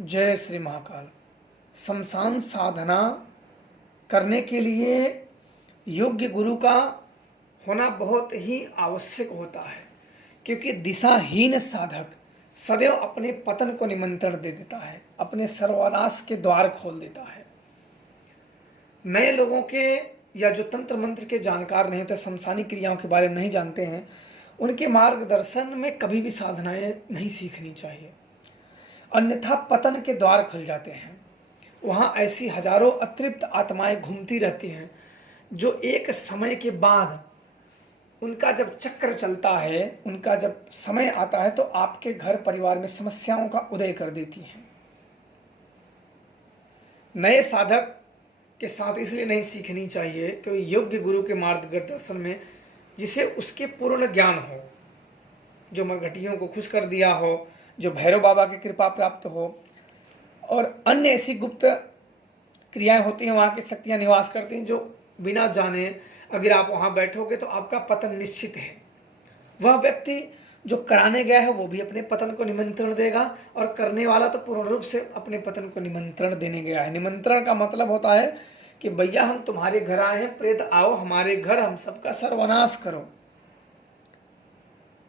जय श्री महाकाल। शमशान साधना करने के लिए योग्य गुरु का होना बहुत ही आवश्यक होता है, क्योंकि दिशाहीन साधक सदैव अपने पतन को निमंत्रण दे देता है, अपने सर्वनाश के द्वार खोल देता है। नए लोगों के या जो तंत्र मंत्र के जानकार नहीं होते, शमशानी क्रियाओं के बारे में नहीं जानते हैं, उनके मार्गदर्शन में कभी भी साधनाएं नहीं सीखनी चाहिए, अन्यथा पतन के द्वार खुल जाते हैं। वहाँ ऐसी हजारों अतृप्त आत्माएं घूमती रहती हैं जो एक समय के बाद उनका जब चक्र चलता है, उनका जब समय आता है तो आपके घर परिवार में समस्याओं का उदय कर देती हैं। नए साधक के साथ इसलिए नहीं सीखनी चाहिए कि योग्य गुरु के मार्गदर्शन में जिसे उसके पूर्ण ज्ञान हो, जो मरघटियों को खुश कर दिया हो, जो भैरव बाबा की कृपा प्राप्त हो, और अन्य ऐसी गुप्त क्रियाएं होती हैं, वहाँ की शक्तियाँ निवास करती हैं जो बिना जाने अगर आप वहाँ बैठोगे तो आपका पतन निश्चित है। वह व्यक्ति जो कराने गया है वो भी अपने पतन को निमंत्रण देगा, और करने वाला तो पूर्ण रूप से अपने पतन को निमंत्रण देने गया है। निमंत्रण का मतलब होता है कि भैया हम तुम्हारे घर आए हैं, प्रेत आओ हमारे घर, हम सबका सर्वनाश करो।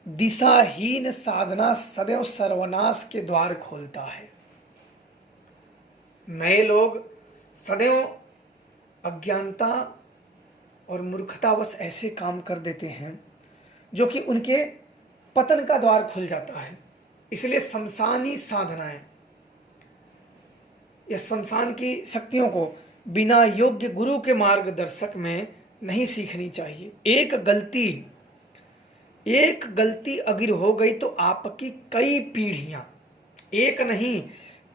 दिशाहीन साधना सदैव सर्वनाश के द्वार खोलता है। नए लोग सदैव अज्ञानता और मूर्खतावश ऐसे काम कर देते हैं जो कि उनके पतन का द्वार खुल जाता है। इसलिए शमशानी साधनाएं या शमशान की शक्तियों को बिना योग्य गुरु के मार्गदर्शक में नहीं सीखनी चाहिए। एक गलती अगर हो गई तो आपकी कई पीढ़ियां, एक नहीं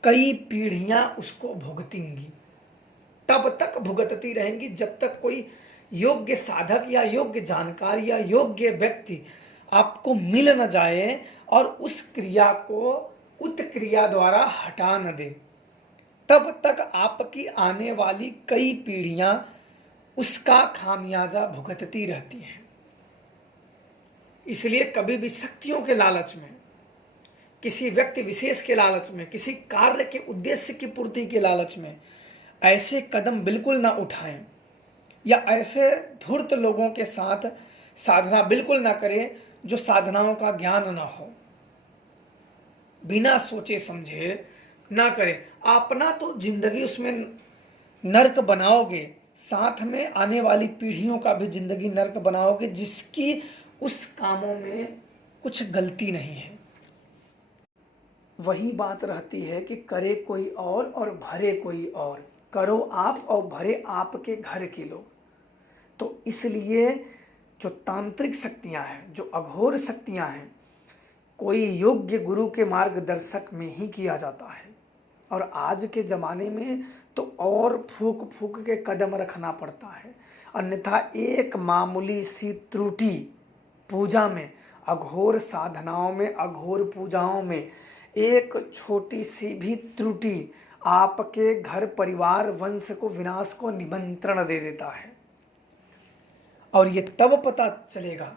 कई पीढ़ियां उसको भुगतेंगी, तब तक भुगतती रहेंगी जब तक कोई योग्य साधक या योग्य जानकार या योग्य व्यक्ति आपको मिल न जाए और उस क्रिया को उत्क्रिया द्वारा हटा न दे। तब तक आपकी आने वाली कई पीढ़ियां उसका खामियाजा भुगतती रहती हैं। इसलिए कभी भी शक्तियों के लालच में, किसी व्यक्ति विशेष के लालच में, किसी कार्य के उद्देश्य की पूर्ति के लालच में ऐसे कदम बिल्कुल ना उठाएं, या ऐसे धूर्त लोगों के साथ साधना बिल्कुल ना करें जो साधनाओं का ज्ञान ना हो। बिना सोचे समझे ना करें। अपना तो जिंदगी उसमें नर्क बनाओगे, साथ में आने वाली पीढ़ियों का भी जिंदगी नर्क बनाओगे, जिसकी उस कामों में कुछ गलती नहीं है। वही बात रहती है कि करे कोई और भरे कोई और। करो आप और भरे आपके घर के लोग। तो इसलिए जो तांत्रिक शक्तियां हैं, जो अघोर शक्तियां हैं, कोई योग्य गुरु के मार्गदर्शक में ही किया जाता है। और आज के ज़माने में तो और फूक फूक के कदम रखना पड़ता है, अन्यथा एक मामूली सी त्रुटि पूजा में, अघोर साधनाओं में, अघोर पूजाओं में एक छोटी सी भी त्रुटि आपके घर परिवार वंश को विनाश को निमंत्रण दे देता है। और ये तब पता चलेगा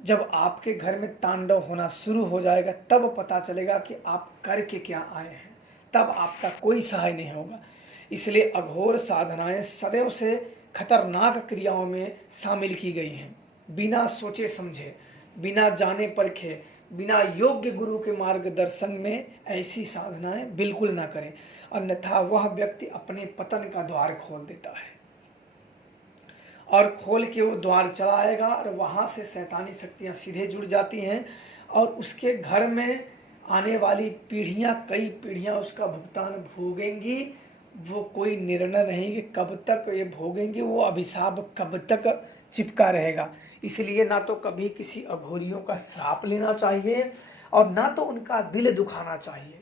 जब आपके घर में तांडव होना शुरू हो जाएगा, तब पता चलेगा कि आप करके क्या आए हैं, तब आपका कोई सहाय नहीं होगा। इसलिए अघोर साधनाएं सदैव से खतरनाक क्रियाओं में शामिल की गई हैं। बिना सोचे समझे, बिना जाने परखे, बिना योग्य गुरु के मार्गदर्शन में ऐसी साधनाएं बिल्कुल ना करें, अन्यथा वह व्यक्ति अपने पतन का द्वार खोल देता है। और खोल के वो द्वार चला आएगा और वहाँ से शैतानी शक्तियाँ सीधे जुड़ जाती हैं, और उसके घर में आने वाली पीढ़ियाँ, कई पीढ़ियाँ उसका भुगतान भोगेंगी। वो कोई निर्णय नहीं कि कब तक ये भोगेंगे, वो अभिशाप कब तक चिपका रहेगा। इसलिए ना तो कभी किसी अघोरियों का श्राप लेना चाहिए और ना तो उनका दिल दुखाना चाहिए,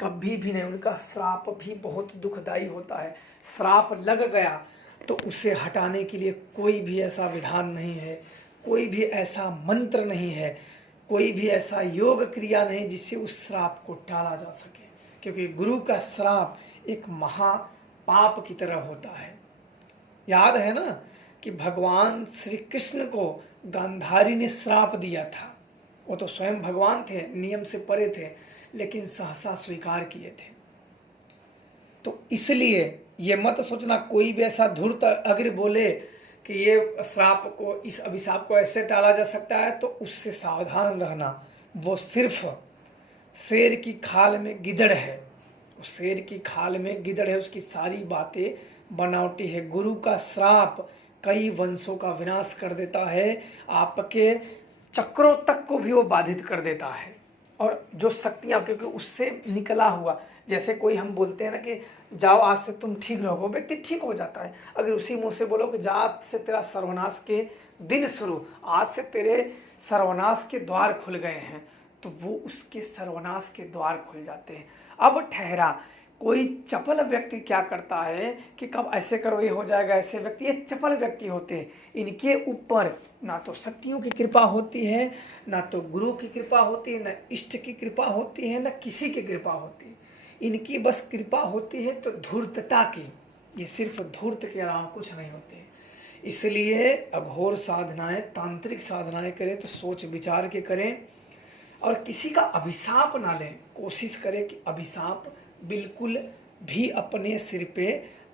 कभी भी नहीं। उनका श्राप भी बहुत दुखदाई होता है। श्राप लग गया तो उसे हटाने के लिए कोई भी ऐसा विधान नहीं है, कोई भी ऐसा मंत्र नहीं है, कोई भी ऐसा योग क्रिया नहीं जिससे उस श्राप को टाला जा सके, क्योंकि गुरु का श्राप एक महापाप की तरह होता है। याद है ना कि भगवान श्री कृष्ण को गांधारी ने श्राप दिया था। वो तो स्वयं भगवान थे, नियम से परे थे, लेकिन सहसा स्वीकार किए थे। तो इसलिए ये मत सोचना कोई भी ऐसा धूर्त अगर बोले कि ये श्राप को, इस अभिशाप को ऐसे टाला जा सकता है, तो उससे सावधान रहना। वो सिर्फ शेर की खाल में गिदड़ है, शेर की खाल में गिदड़ है, उसकी सारी बातें बनावटी है। गुरु का श्राप कई वंशों का विनाश कर देता है, आपके चक्रों तक को भी वो बाधित कर देता है। और जो शक्तियाँ, क्योंकि उससे निकला हुआ, जैसे कोई हम बोलते हैं ना कि जाओ आज से तुम ठीक रहोगे, व्यक्ति ठीक हो जाता है। अगर उसी मुंह से बोलो कि जा आज से तेरा सर्वनाश के दिन शुरू, आज से तेरे सर्वनाश के द्वार खुल गए हैं, तो वो उसके सर्वनाश के द्वार खुल जाते हैं। अब ठहरा कोई चपल व्यक्ति क्या करता है कि कब ऐसे करो ये हो जाएगा, ऐसे व्यक्ति, ये चपल व्यक्ति होते हैं। इनके ऊपर ना तो शक्तियों की कृपा होती है, ना तो गुरु की कृपा होती है, ना इष्ट की कृपा होती है, ना किसी की कृपा होती है। इनकी बस कृपा होती है तो धूर्तता की, ये सिर्फ धूर्त के अलावा कुछ नहीं होते। इसलिए अघोर साधनाएं, तांत्रिक साधनाएं करें तो सोच विचार के करें और किसी का अभिशाप ना लें। कोशिश करें कि अभिशाप बिल्कुल भी अपने सिर पे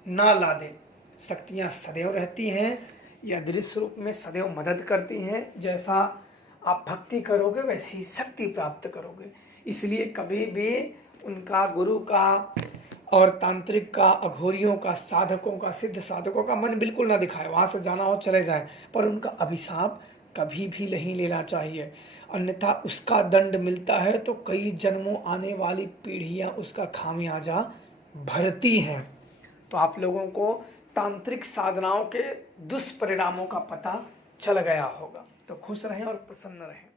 ना ला दें। शक्तियाँ सदैव रहती हैं, यह दृश्य रूप में सदैव मदद करती हैं। जैसा आप भक्ति करोगे वैसी ही शक्ति प्राप्त करोगे। इसलिए कभी भी उनका, गुरु का और तांत्रिक का, अघोरियों का, साधकों का, सिद्ध साधकों का मन बिल्कुल ना दिखाए। वहाँ से जाना हो चले जाए, पर उनका अभिशाप कभी भी नहीं लेना चाहिए, अन्यथा उसका दंड मिलता है तो कई जन्मों आने वाली पीढ़ियाँ उसका खामियाजा भरती हैं। तो आप लोगों को तांत्रिक साधनाओं के दुष्परिणामों का पता चल गया होगा। तो खुश रहें और प्रसन्न रहें।